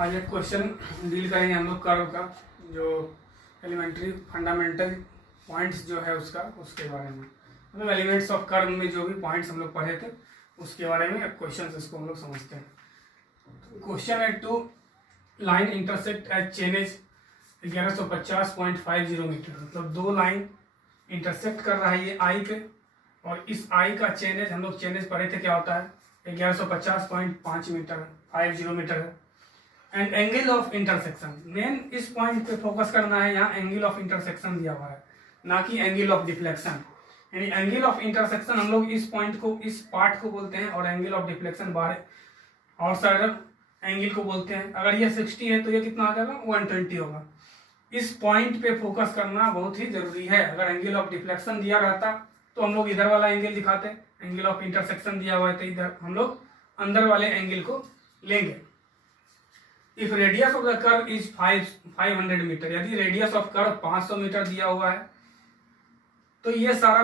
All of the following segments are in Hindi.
आज एक क्वेश्चन डील करेंगे हम लोग कर्व का, जो एलिमेंट्री फंडामेंटल पॉइंट्स जो है उसके बारे में, मतलब एलिमेंट्स ऑफ कर्व में जो भी पॉइंट्स हम लोग पढ़े थे उसके बारे में क्वेश्चन इसको हम लोग समझते हैं। क्वेश्चन है two line intersect at chainage 1150.50 metre, मतलब दो लाइन इंटरसेक्ट कर रहा है ये आई पे, और इस आई का चेनेज हम लोग चेनेज पढ़े थे क्या होता है 1150.5 मीटर 50 मीटर है। And angle of intersection, main इस पॉइंट पे फोकस करना है, यहाँ एंगल ऑफ इंटरसेक्शन दिया हुआ है ना कि एंगल ऑफ डिफ्लेक्शन। यानी एंगल ऑफ इंटरसेक्शन हम लोग इस पॉइंट को, इस पार्ट को बोलते हैं, और एंगल ऑफ डिफ्लेक्शन बाहर आउटसाइडर एंगल को बोलते हैं। अगर ये 60 है तो ये कितना आ जाएगा 120 होगा। इस पॉइंट पे फोकस करना बहुत ही जरूरी है। अगर एंगल ऑफ डिफ्लेक्शन दिया रहता तो हम लोग इधर वाला एंगल दिखाते, एंगल ऑफ इंटरसेक्शन दिया हुआ है तो इधर हम लोग अंदर वाले एंगल को लेंगे। If radius of the curve is 500 metre, यदि रेडियस ऑफ कर्व 500 मीटर दिया हुआ है तो ये सारा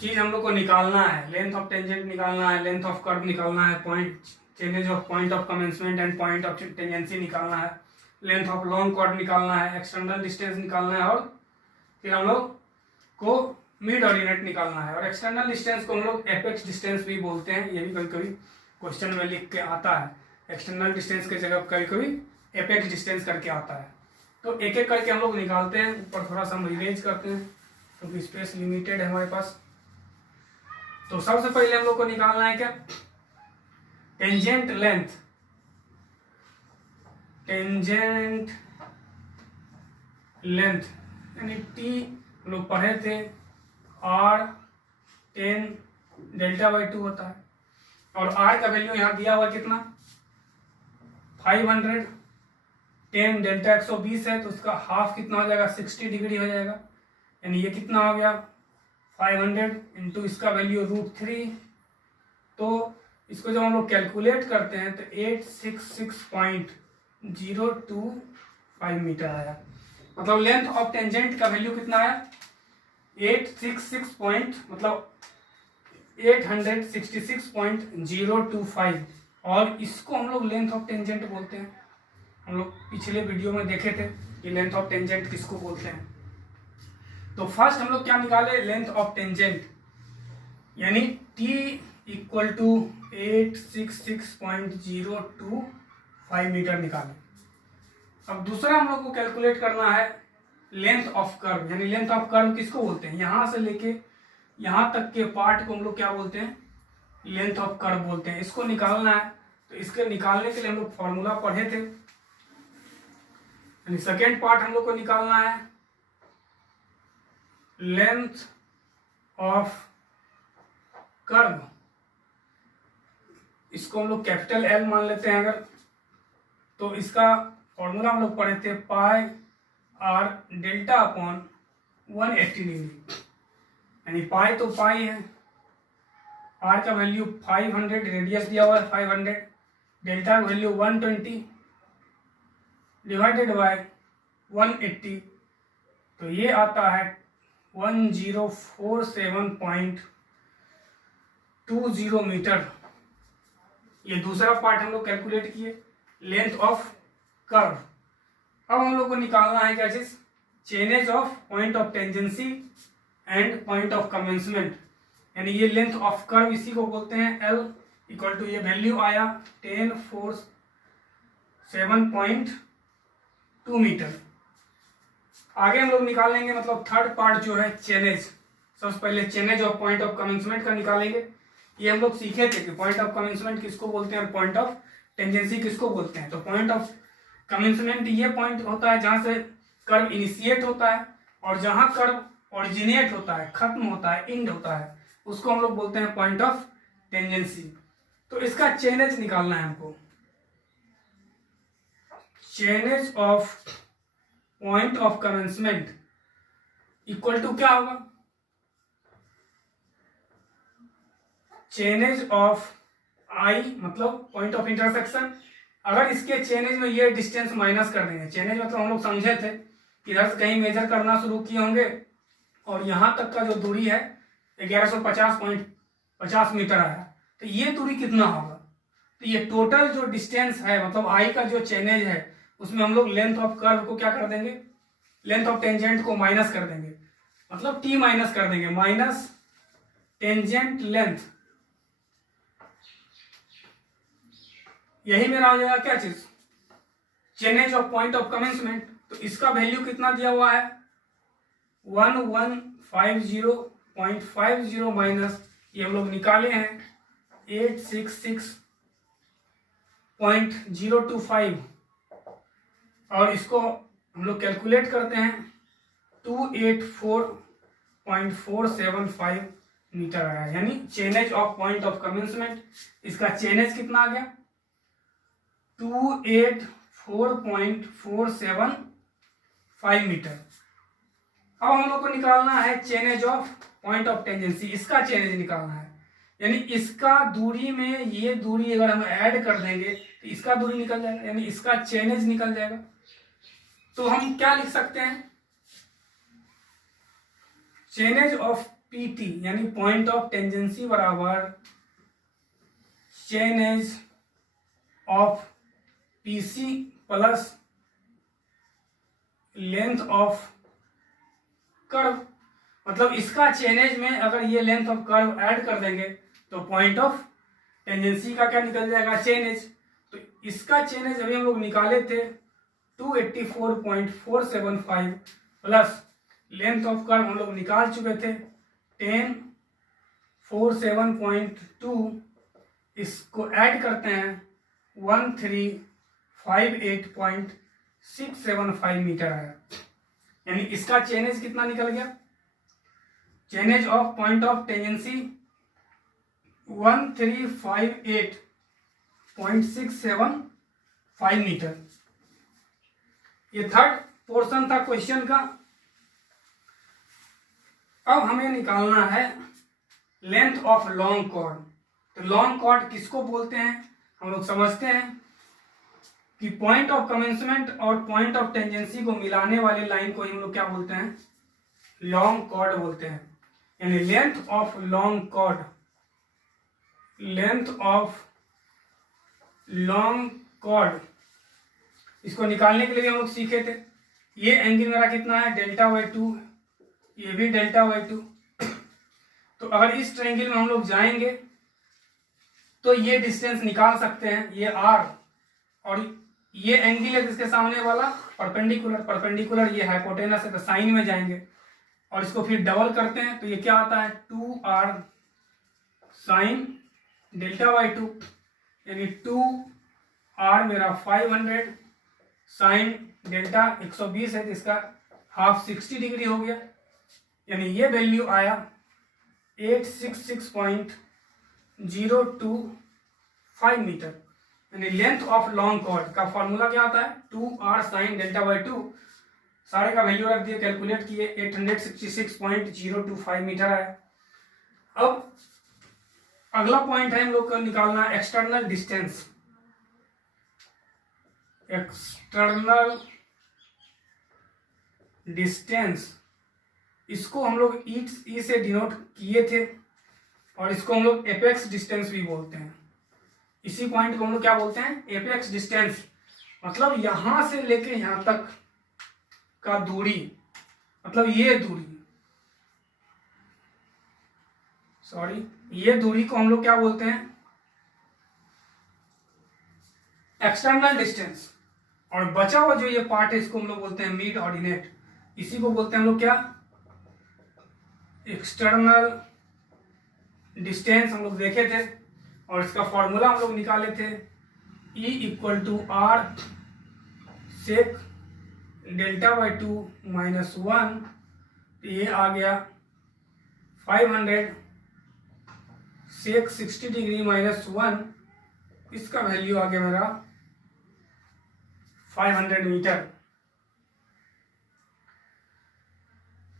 चीज हम लोग को निकालना है। लेंथ ऑफ टेंजेंट निकालना है, लेंथ ऑफ कर्व निकालना है, point changes of point of commencement and point of tangency निकालना है, लेंथ ऑफ लॉन्ग कॉर्ड निकालना है, एक्सटर्नल डिस्टेंस निकालना है, और फिर हम लोग को मिड ऑर्डिनेट निकालना है। और एक्सटर्नल डिस्टेंस को हम लोग एपेक्स डिस्टेंस भी बोलते हैं, ये भी कभी कभी क्वेश्चन में लिख के आता है। एक्सटर्नल डिस्टेंस के जगह कभी कभी एपेक्स डिस्टेंस करके आता है। तो एक एक करके हम लोग निकालते हैं। ऊपर थोड़ा सा हम रिवेंज करते हैं क्योंकि स्पेस लिमिटेड है हमारे पास। तो सबसे पहले हम लोग को निकालना है क्या, टेंजेंट लेंथ। टेंजेंट लेंथ यानी टी हम लोग पढ़े थे R10 डेल्टा/2 होता है, और R का वैल्यू यहाँ दिया हुआ कितना 500, 10 डेल्टा 120 है तो उसका हाफ कितना हो जाएगा 60 डिग्री हो जाएगा। यानी ये कितना हो गया 500 इंटू इसका वैल्यू √3। तो इसको जब हम लोग कैलकुलेट करते हैं तो 866.025 मीटर आया। मतलब लेंथ ऑफ टेंजेंट का वैल्यू कितना आया 866.025, और इसको हम लोग लेंथ ऑफ टेंजेंट बोलते हैं। हम लोग पिछले वीडियो में देखे थे कि लेंथ ऑफ टेंजेंट किसको बोलते हैं। तो फर्स्ट हम लोग क्या निकाले, लेंथ ऑफ टेंजेंट, यानी t इक्वल टू 866.025 मीटर निकाले। अब दूसरा हम लोग को कैलकुलेट करना है लेंथ ऑफ कर्व, यानी लेंथ ऑफ कर्व किसको बोलते हैं, यहां से लेके यहां तक के पार्ट को हम लोग क्या बोलते हैं, लेंथ ऑफ कर्व बोलते हैं। इसको निकालना है तो इसके निकालने के लिए हम लोग फॉर्मूला पढ़े थे। यानी सेकेंड पार्ट हम लोग को निकालना है लेंथ ऑफ कर्व। इसको हम लोग कैपिटल L मान लेते हैं अगर, तो इसका फॉर्मूला हम लोग पढ़े थे पाई R डेल्टा अपॉन 180 डिग्री। यानी पाई तो पाई है, R का वैल्यू 500, रेडियस दिया हुआ है 500, डेल्टा का वैल्यू 120 डिवाइडेड बाय 180, तो ये आता है 1047.20 मीटर। ये दूसरा पार्ट हम लोग कैलकुलेट किए, लेंथ ऑफ कर्व। अब हम लोग को निकालना है क्या चीज, chainage of point of tangency and point of commencement. यानी ये लेंथ ऑफ कर्व इसी को बोलते हैं L इक्वल टू, ये वैल्यू आया 1047.2 मीटर। आगे हम लोग निकालेंगे, मतलब थर्ड पार्ट जो है चेनेज। सबसे पहले chainage of point of commencement का निकालेंगे। ये हम लोग सीखे थे कि पॉइंट ऑफ कमेंसमेंट किसको बोलते हैं और पॉइंट ऑफ टेंजेंसी किसको बोलते हैं। तो पॉइंट ऑफ कमेंसमेंट ये पॉइंट होता है जहां से कर्व इनिशिएट होता है, और जहां कर्व ओरिजिनेट होता है, खत्म होता है, एंड होता है, उसको हम लोग बोलते हैं पॉइंट ऑफ टेंजेंसी। तो इसका चेनेज निकालना है हमको। Chainage of point of commencement equal to क्या होगा, चेनेज ऑफ आई मतलब पॉइंट ऑफ इंटरसेक्शन। अगर इसके चेनेज में ये डिस्टेंस माइनस कर देंगे, चेनेज मतलब हम लोग समझे थे कि इधर से कहीं मेजर करना शुरू किए होंगे और यहां तक का जो दूरी है 1150.50 मीटर आया, तो ये दूरी कितना होगा, तो ये टोटल जो डिस्टेंस है, मतलब आई का जो चेनेज है, उसमें हम लोग लेंथ ऑफ कर्व को क्या कर देंगे, लेंथ ऑफ टेंजेंट को माइनस कर देंगे, मतलब टी माइनस कर देंगे, माइनस टेंजेंट लेंथ। यही मेरा हो जाएगा क्या चीज, chainage of point of commencement. तो इसका वैल्यू कितना दिया हुआ है 1150.50 माइनस, ये हम लोग निकाले हैं 866.025, और इसको हम लोग कैलकुलेट करते हैं 284.475 मीटर आया, यानी chainage of point of commencement. इसका चेनेज कितना आ गया 284.475 मीटर। अब हम लोग को निकालना है chainage of point of tangency, इसका चेनेज निकालना है, यानी इसका दूरी में ये दूरी अगर हम ऐड कर देंगे तो इसका दूरी निकल जाएगा, यानी इसका चेनेज निकल जाएगा। तो हम क्या लिख सकते हैं, चेनेज ऑफ पीटी यानी पॉइंट ऑफ टेंजेंसी बराबर chainage of PC plus length of curve. मतलब इसका चेनेज में अगर ये लेंथ ऑफ कर्व ऐड कर देंगे तो पॉइंट ऑफ टेंजेंसी का क्या निकल जाएगा, चेनेज। तो इसका चेनेज अभी हम लोग निकाले थे 284.475 प्लस लेंथ ऑफ कर्व हम लोग निकाल चुके थे 1047.2, इसको ऐड करते हैं 1358.675 मीटर आया, यानी इसका चेनेज कितना निकल गया, chainage of point of tangency 1358.675 metre. ये थर्ड पोर्शन था क्वेश्चन का। अब हमें निकालना है लेंथ ऑफ लॉन्ग कॉर्ड। तो लॉन्ग कॉर्ड किसको बोलते हैं, हम लोग समझते हैं कि पॉइंट ऑफ कमेंसमेंट और पॉइंट ऑफ टेंजेंसी को मिलाने वाली लाइन को हम लोग क्या बोलते हैं, लॉन्ग कॉर्ड बोलते हैं। यानी length of long chord, length of long chord, इसको निकालने के लिए हम लोग सीखे थे, ये एंगल मेरा कितना है Δ/2, ये भी Δ/2। तो अगर इस ट्रायंगल में हम लोग जाएंगे तो ये डिस्टेंस निकाल सकते हैं, ये r, और ये एंगल है जिसके सामने वाला परपेंडिकुलर ये हाइपोटेनस है, तो साइन में जाएंगे और इसको फिर डबल करते हैं तो ये क्या आता है 2r साइन Δ/2, यानी 2r मेरा 500 साइन डेल्टा 120 है, जिसका हाफ 60 डिग्री हो गया, यानी ये वैल्यू आया 866.025 मीटर। यानी लेंथ ऑफ लॉन्ग कॉर्ड का फॉर्मूला क्या आता है 2r साइन Δ/2, सारे का वैल्यू रख दिए, कैलकुलेट किए 866.025 मीटर आया। अब अगला पॉइंट है हम लोग को निकालना एक्सटर्नल डिस्टेंस। एक्सटर्नल डिस्टेंस, इसको हम लोग ई से डिनोट किए थे और इसको हम लोग एपेक्स डिस्टेंस भी बोलते हैं। इसी पॉइंट को हम लोग क्या बोलते हैं, एपेक्स डिस्टेंस। मतलब यहां से लेके यहां तक का दूरी, मतलब ये दूरी, सॉरी, ये दूरी को हम लोग क्या बोलते हैं, एक्सटर्नल डिस्टेंस। और बचा हुआ जो ये पार्ट है इसको हम लोग बोलते हैं मिड ऑर्डिनेट, इसी को बोलते हैं हम लोग क्या, एक्सटर्नल डिस्टेंस। हम लोग देखे थे और इसका फॉर्मूला हम लोग निकाले थे E = R सेक Δ/2 - 1, ये आ गया 500 सेक 60 डिग्री -1, इसका वैल्यू आ गया मेरा 500 मीटर।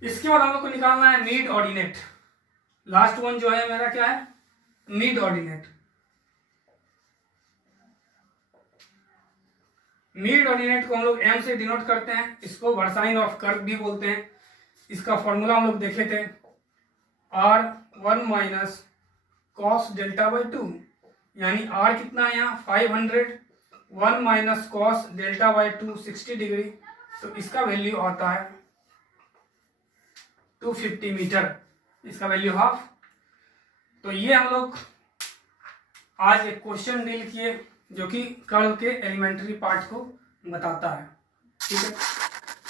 इसके बाद हम लोग को निकालना है मिड ऑर्डिनेट। लास्ट वन जो है मेरा क्या है, मिड ऑर्डिनेट। मिड ऑर्डिनेट को हम लोग m से डिनोट करते हैं, इसको वर्साइन ऑफ कर्व भी बोलते हैं। इसका फॉर्मूला हम लोग देखे थे R1 - cos Δ/2, यानी आर कितना है यहाँ 500, 1 minus cos delta by 2 60 degree, तो इसका वैल्यू आता है 250 मीटर, इसका वैल्यू हाफ। तो ये हम लोग आज एक क्वेश्चन डील किए जो कि कर्व के एलिमेंट्री पार्ट को बताता है। ठीक है।